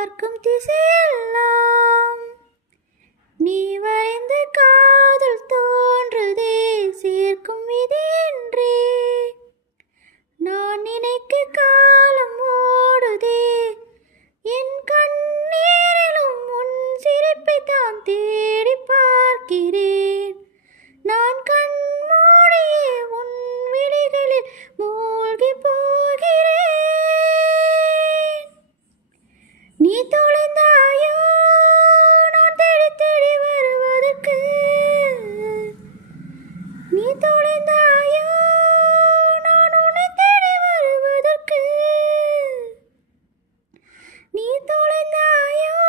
பார்க்கும் திசையெல்லாம் நீ வரைந்த காதல் தோன்றுதே, சேர்க்கும் விதியின்றி நான் நினைக்க காலம் ஓடுதே. என் கண்ணீரிலும் உன் சிரிப்பை தான் தேடி பார்க்கிறேன். நான் கண் மூடியே உன் விழிகளில் மூழ்கி போகிறேன். நீ தொலைந்தாயோ நான் தேடி தேடி வருவதற்கு, நீ தொலைந்தாயோ நான் உன்னை தேடி வருவதற்கு, நீ தொலைந்தாயோ